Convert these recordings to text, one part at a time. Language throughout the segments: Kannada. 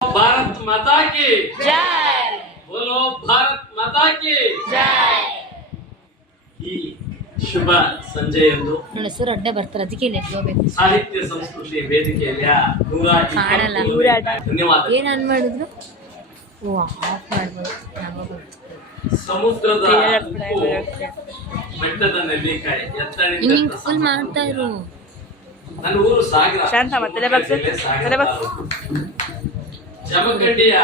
ಭಾರತ್ ಮಾತಾ ಕಿ ಜೈ. ಬೋಲೋ ಭಾರತ್ ಮಾತಾ ಕಿ ಜೈ. ಈ ಶುಭ ಸಂಜೆಯಂದು ನನ್ನ ಹೆಸರು ಅಡ್ಡ ಬರ್ತಾರೆ, ಅದಕ್ಕೆ ಇಲ್ಲಿ ಹೋಗ್ಬೇಕು. ಸಾಹಿತ್ಯ ಸಂಸ್ಕೃತಿ ವೇದಿಕೆಯಲ್ಲಿ ಕಾಣಲ್ಲ. ಧನ್ಯವಾದ. ಏನ್ ಆನ್ ಮಾಡಿದ್ರು? ಓ, ಆಫ್ ಮಾಡ್ಬೋದು. ಸಮುದ್ರದ ಬೆಟ್ಟದ ನೆಲ್ಲಿಕಾಯಿ ಹಿಂಗ್ ಫುಲ್ ಮಾಡ್ತಾ ಇರು. ನನ್ನ ಊರು ಸಾಗರ. ಜಮಖಂಡಿಯ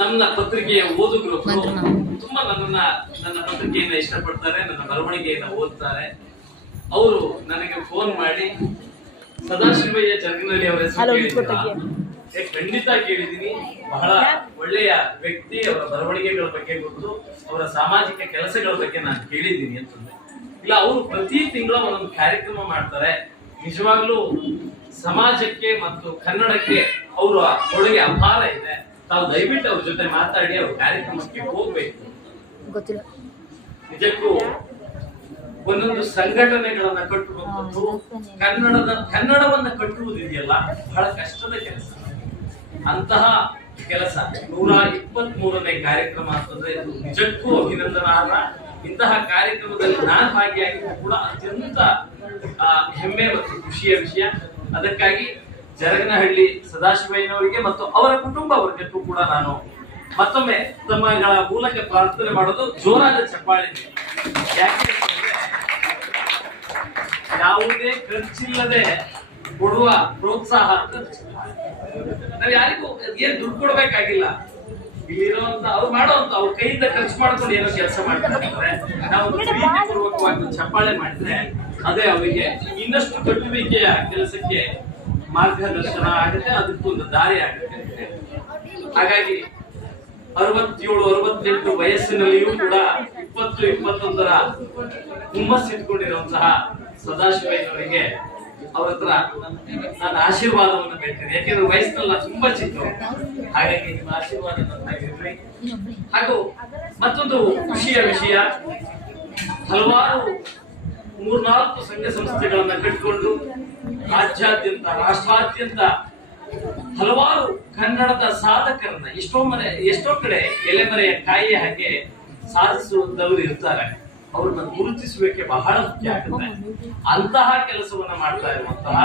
ನನ್ನ ಪತ್ರಿಕೆಯ ಓದುಗರು ತುಂಬಾ ನನ್ನ ಪತ್ರಿಕೆಯನ್ನ ಇಷ್ಟಪಡ್ತಾರೆ, ನನ್ನ ಬರವಣಿಗೆಯನ್ನ ಓದ್ತಾರೆ. ಅವರು ನನಗೆ ಫೋನ್ ಮಾಡಿ ಸದಾಶಿವಯ್ಯ ಜರ್ಗಿನಲ್ಲಿ ಅವರ ಹೆಸರು ಕೇಳಿದ್ದೀರಾ? ಖಂಡಿತ ಕೇಳಿದ್ದೀನಿ. ಬಹಳ ಒಳ್ಳೆಯ ವ್ಯಕ್ತಿ, ಅವರ ಬರವಣಿಗೆಗಳ ಬಗ್ಗೆ ಗೊತ್ತು, ಅವರ ಸಾಮಾಜಿಕ ಕೆಲಸಗಳ ಬಗ್ಗೆ ನಾನು ಕೇಳಿದ್ದೀನಿ ಅಂತಂದ್ರೆ. ಇಲ್ಲ, ಅವರು ಪ್ರತಿ ತಿಂಗಳ ಒಂದೊಂದು ಕಾರ್ಯಕ್ರಮ ಮಾಡ್ತಾರೆ. ನಿಜವಾಗ್ಲೂ ಸಮಾಜಕ್ಕೆ ಮತ್ತು ಕನ್ನಡಕ್ಕೆ ಅವರ ಕೊಡುಗೆ ಅಪಾರ ಇದೆ. ತಾವು ದಯವಿಟ್ಟು ಅವ್ರ ಜೊತೆ ಮಾತಾಡಿ ಅವ್ರ ಕಾರ್ಯಕ್ರಮಕ್ಕೆ ಹೋಗ್ಬೇಕು. ಗೊತ್ತಿಲ್ಲ. ನಿಜಕ್ಕೂ ಒಂದೊಂದು ಸಂಘಟನೆಗಳನ್ನ ಕಟ್ಟುವಂಥದ್ದು, ಕನ್ನಡವನ್ನ ಕಟ್ಟುವುದಿದೆಯಲ್ಲ, ಬಹಳ ಕಷ್ಟದ ಕೆಲಸ. ಅಂತಹ ಕೆಲಸ 123ನೇ ಕಾರ್ಯಕ್ರಮ ಅಂತಂದ್ರೆ ಇದು ನಿಜಕ್ಕೂ ಅಭಿನಂದನಾರ್ಹ. ಇಂತಹ ಕಾರ್ಯಕ್ರಮದಲ್ಲಿ ನಾನು ಭಾಗಿಯಾಗಿದ್ದು ಕೂಡ ಅತ್ಯಂತ ಹೆಮ್ಮೆ ಮತ್ತು ಖುಷಿಯ ವಿಷಯ. ಅದಕ್ಕಾಗಿ ಜರಗನಹಳ್ಳಿ ಸದಾಶಿವಯ್ಯನವರಿಗೆ ಮತ್ತು ಅವರ ಕುಟುಂಬ ವರ್ಗಕ್ಕೂ ಕೂಡ ನಾನು ಮತ್ತೊಮ್ಮೆ ತಮ್ಮಗಳ ಮೂಲಕ ಪ್ರಾರ್ಥನೆ ಮಾಡೋದು ಜೋರಾದ ಚಪ್ಪಾಳೆ. ಯಾಕೆ ಯಾವುದೇ ಖರ್ಚಿಲ್ಲದೆ ಕೊಡುವ ಪ್ರೋತ್ಸಾಹ ಅಂತ ನಾವು ಯಾರಿಗೂ ಏನ್ ದುಡ್ಡು ಕೊಡ್ಬೇಕಾಗಿಲ್ಲ. ಇಲ್ಲಿರುವಂತ ಅವ್ರು ಮಾಡೋಂತ ಅವ್ರ ಕೈಯಿಂದ ಖರ್ಚು ಮಾಡ್ಕೊಂಡು ಏನೋ ಕೆಲಸ ಮಾಡ್ತಾರೆ. ನಾವು ಪ್ರೀತಿಪೂರ್ವಕವಾಗಿ ಚಪ್ಪಾಳೆ ಮಾಡಿದ್ರೆ ಅದೇ ಅವರಿಗೆ ಇನ್ನಷ್ಟು ಕಟ್ಟುವಿಕೆಯ ಕೆಲಸಕ್ಕೆ ಮಾರ್ಗದರ್ಶನ ಆಗುತ್ತೆ, ಅದಕ್ಕೊಂದು ದಾರಿ ಆಗುತ್ತೆ. ಹಾಗಾಗಿ 67-68 ವಯಸ್ಸಿನಲ್ಲಿಯೂ ಕೂಡ 20-21ರ ಹುಮ್ಮಸ್ಸಿಟ್ಕೊಂಡಿರುವಂತಹ ಸದಾಶಿವಯ್ಯನವರಿಗೆ ಅವ್ರ ಹತ್ರ ನಾನು ಆಶೀರ್ವಾದವನ್ನು ಬೇಡ್ತೇನೆ. ಯಾಕೆಂದ್ರೆ ವಯಸ್ಸಿನಲ್ಲಿ ತುಂಬಾ ಚಿಕ್ಕವರು, ಹಾಗಾಗಿ ನಿಮ್ಮ ಆಶೀರ್ವಾದ ನನ್ನಾಗಿರ್ಲಿ. ಹಾಗೂ ಮತ್ತೊಂದು ಖುಷಿಯ ವಿಷಯ, ಹಲವಾರು 3-4 ಸಂಘ ಸಂಸ್ಥೆಗಳನ್ನ ಕಟ್ಟಿಕೊಂಡು ರಾಜ್ಯಾದ್ಯಂತ ರಾಷ್ಟ್ರಾದ್ಯಂತ ಹಲವಾರು ಕನ್ನಡದ ಸಾಧಕರನ್ನ ಎಷ್ಟೋ ಕಡೆ ಎಲೆಮರೆಯ ಕಾಯಿಯ ಹಾಗೆ ಸಾಧಿಸುವಂತವರು ಇರ್ತಾರೆ. ಅವ್ರನ್ನ ಗುರುತಿಸುವಿಕೆ ಬಹಳ ಮುಖ್ಯ ಆಗುತ್ತೆ. ಅಂತಹ ಕೆಲಸವನ್ನ ಮಾಡ್ತಾ ಇರುವಂತಹ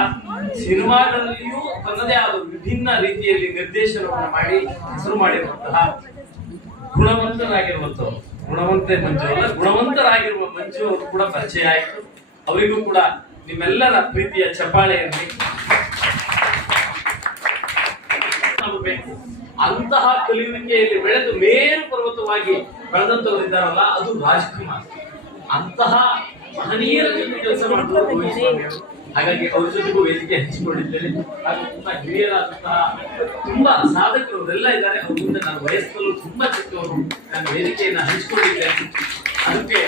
ಸಿನಿಮಾಗಳಲ್ಲಿಯೂ ತನ್ನದೇ ಆದ ವಿಭಿನ್ನ ರೀತಿಯಲ್ಲಿ ನಿರ್ದೇಶನವನ್ನ ಮಾಡಿ ಹೆಸರು ಮಾಡಿರುವಂತಹ ಗುಣವಂತರಾಗಿರುವ ಮಂಜು ಅವರು ಕೂಡ ಪರಿಚಯ ಆಯಿತು. ಅವರಿಗೂ ಕೂಡ ನಿಮ್ಮೆಲ್ಲರ ಪ್ರೀತಿಯ ಚಪ್ಪಾಳೆಯಲ್ಲಿ ಅಂತಹ ಕಲಿಯುವಿಕೆಯಲ್ಲಿ ಬೆಳೆದು ಮೇರು ಪರ್ವತವಾಗಿ ಬೆಳೆದಂತವರಿದ್ದಾರಲ್ಲ, ಅದು ರಾಜ್ಕುಮಾರ್. ಅಂತಹ ಮಹನೀಯರ ಜೊತೆ ಕೆಲಸ ಮಾಡಿದ್ರು. ಹಾಗಾಗಿ ಅವ್ರ ಜೊತೆಗೂ ವೇದಿಕೆ ಹಂಚಿಕೊಂಡಿದ್ದೇನೆ. ಹಿರಿಯರಾದಂತಹ ತುಂಬಾ ಸಾಧಕರು ಅವರೆಲ್ಲ ಇದ್ದಾರೆ. ಅವ್ರ ಮುಂದೆ ನಾನು ವಯಸ್ಸಲ್ಲೂ ತುಂಬಾ ಚಿಕ್ಕವರು, ನಾನು ವೇದಿಕೆಯನ್ನ ಹಂಚಿಕೊಂಡಿದ್ದೇನೆ. ಅದಕ್ಕೆ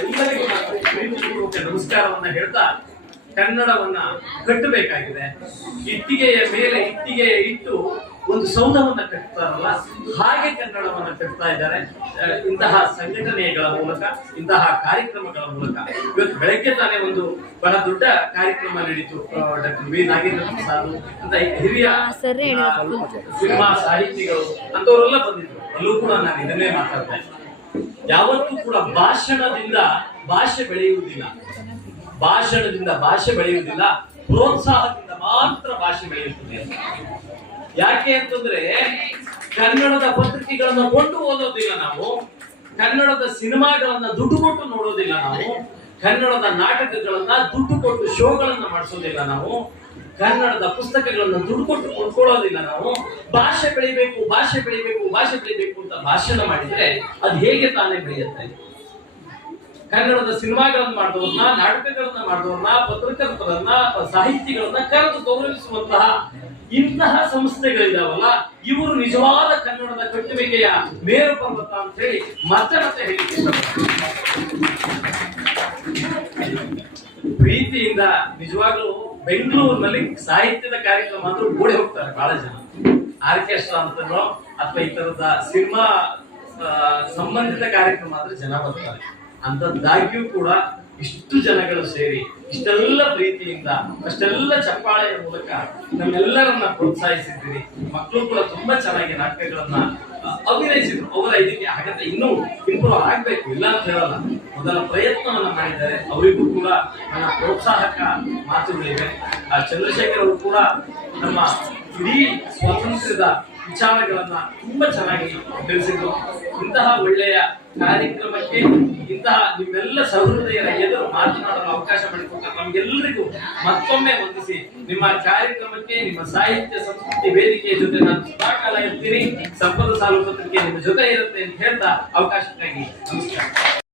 ಎಲ್ಲರಿಗೂ ನಾನು ಪ್ರೀತಿಪೂರ್ವಕ ನಮಸ್ಕಾರವನ್ನ ಹೇಳ್ತಾ, ಕನ್ನಡವನ್ನ ಕಟ್ಟಬೇಕಾಗಿದೆ. ಇಟ್ಟಿಗೆಯ ಮೇಲೆ ಇಟ್ಟಿಗೆ ಇಟ್ಟು ಒಂದು ಸೌಧವನ್ನ ಕಟ್ತಾರಲ್ಲ, ಹಾಗೆ ಕನ್ನಡವನ್ನ ಕಟ್ತಾ ಇದ್ದಾರೆ. ಇಂತಹ ಸಂಘಟನೆಗಳ ಮೂಲಕ, ಇಂತಹ ಕಾರ್ಯಕ್ರಮಗಳ ಮೂಲಕ. ಇವತ್ತು ಬೆಳಗ್ಗೆ ತಾನೇ ಒಂದು ಬಹಳ ದೊಡ್ಡ ಕಾರ್ಯಕ್ರಮ ನಡೀತು. ಡಾಕ್ಟರ್ ವಿ ನಾಗೇಂದ್ರ ಪ್ರಸಾದ್ ಅಂತ ಹಿರಿಯ ಸಿನಿಮಾ ಸಾಹಿತಿಗಳು ಅಂತವರೆಲ್ಲ ಬಂದಿದ್ರು. ಅಲ್ಲೂ ಕೂಡ ನಾನು ಇದನ್ನೇ ಮಾತಾಡ್ತಾ ಇದ್ದೆ. ಯಾವತ್ತೂ ಕೂಡ ಭಾಷಣದಿಂದ ಭಾಷೆ ಬೆಳೆಯುವುದಿಲ್ಲ, ಪ್ರೋತ್ಸಾಹದಿಂದ ಮಾತ್ರ ಭಾಷೆ ಬೆಳೆಯುತ್ತದೆ. ಯಾಕೆ ಅಂತಂದ್ರೆ ಕನ್ನಡದ ಪತ್ರಿಕೆಗಳನ್ನ ಕೊಂಡು ಓದೋದಿಲ್ಲ ನಾವು, ಕನ್ನಡದ ಸಿನಿಮಾಗಳನ್ನ ದುಡ್ಡು ಕೊಟ್ಟು ನೋಡೋದಿಲ್ಲ ನಾವು, ಕನ್ನಡದ ನಾಟಕಗಳನ್ನ ದುಡ್ಡು ಕೊಟ್ಟು ಶೋಗಳನ್ನ ಮಾಡಿಸೋದಿಲ್ಲ ನಾವು, ಕನ್ನಡದ ಪುಸ್ತಕಗಳನ್ನ ದುಡ್ಡು ಕೊಟ್ಟು ಕೊಂಡ್ಕೊಳ್ಳೋದಿಲ್ಲ ನಾವು. ಭಾಷೆ ಬೆಳಿಬೇಕು ಅಂತ ಭಾಷಣ ಮಾಡಿದ್ರೆ ಅದು ಹೇಗೆ ತಾನೇ ಬೆಳೆಯುತ್ತೆ? ಕನ್ನಡದ ಸಿನಿಮಾಗಳನ್ನ ಮಾಡಿದವ್ರನ್ನ, ನಾಟಕಗಳನ್ನ ಮಾಡಿದವ್ರನ್ನ, ಪತ್ರಕರ್ತರನ್ನ, ಸಾಹಿತಿಗಳನ್ನ ಕರೆದು ಗೌರವಿಸುವಂತಹ ಇಂತಹ ಸಂಸ್ಥೆಗಳಿದಾವಲ್ಲ, ಇವರು ನಿಜವಾದ ಕನ್ನಡದ ಕಟ್ಟುವಿಕೆಯ ಮೇರು ಪರ್ವತ ಅಂತ ಹೇಳಿ ಮತ್ತೆ ಹೇಳಿಕೆ ಪ್ರೀತಿಯಿಂದ. ನಿಜವಾಗ್ಲೂ ಬೆಂಗಳೂರಿನಲ್ಲಿ ಸಾಹಿತ್ಯದ ಕಾರ್ಯಕ್ರಮ ಅಂತೂ ಓಡಿ ಹೋಗ್ತಾರೆ ಬಹಳ ಜನ. ಆರ್ಕೆಸ್ಟ್ರಾ ಅಂತನೋ ಅಥವಾ ಈ ತರದ ಸಿನಿಮಾ ಸಂಬಂಧಿತ ಕಾರ್ಯಕ್ರಮ ಆದ್ರೆ ಜನ ಬರ್ತಾರೆ. ಅಂತದ್ದಾಗಿಯೂ ಕೂಡ ಇಷ್ಟು ಜನಗಳು ಸೇರಿ ಇಷ್ಟೆಲ್ಲ ಪ್ರೀತಿಯಿಂದ ಅಷ್ಟೆಲ್ಲ ಚಪ್ಪಾಳೆಯ ಮೂಲಕ ನಮ್ಮೆಲ್ಲರನ್ನ ಪ್ರೋತ್ಸಾಹಿಸಿದ್ದೀರಿ. ಮಕ್ಕಳು ಕೂಡ ತುಂಬಾ ಚೆನ್ನಾಗಿ ನಾಟಕಗಳನ್ನ ಅಭಿನಯಿಸಿದ್ರು. ಅವರ ಇದಕ್ಕೆ ಅಗತ್ಯ ಇನ್ನೂ ಇಂಪ್ರೂವ್ ಆಗ್ಬೇಕು, ಇಲ್ಲ ಅಂತ ಹೇಳಲ್ಲ. ಮೊದಲ ಪ್ರಯತ್ನವನ್ನ ಮಾಡಿದ್ದಾರೆ. ಅವರಿಗೂ ಕೂಡ ನನ್ನ ಪ್ರೋತ್ಸಾಹಕ ಮಾತುಗಳಿವೆ. ಚಂದ್ರಶೇಖರ್ ಅವರು ಕೂಡ ನಮ್ಮ ಇಡೀ ಸ್ವಾತಂತ್ರ್ಯದ ವಿಚಾರಗಳನ್ನ ತುಂಬಾ ಚೆನ್ನಾಗಿ ತಿಳಿಸಿದ್ರು. ಇಂತಹ ಒಳ್ಳೆಯ ಕಾರ್ಯಕ್ರಮಕ್ಕೆ ಇಂತಹ ನಿಮ್ಮೆಲ್ಲ ಸಹೃದಯರ ಎದುರು ಮಾತನಾಡಲು ಅವಕಾಶ ಮಾಡಿಕೊಟ್ಟ ನಮ್ಗೆಲ್ಲರಿಗೂ ಮತ್ತೊಮ್ಮೆ ವಂದಿಸಿ, ನಿಮ್ಮ ಕಾರ್ಯಕ್ರಮಕ್ಕೆ ನಿಮ್ಮ ಸಾಹಿತ್ಯ ಸಂಸ್ಕೃತಿ ವೇದಿಕೆಯ ಜೊತೆ ನಾನು ಸದಾಕಾಲ ಇರ್ತೀನಿ. ಸಂಪದ ಸಾಲು ಪತ್ರಿಕೆ ನಿಮ್ಮ ಜೊತೆ ಇರುತ್ತೆ ಅಂತ ಹೇಳ್ತಾ ಅವಕಾಶಕ್ಕಾಗಿ ನಮಸ್ಕಾರ.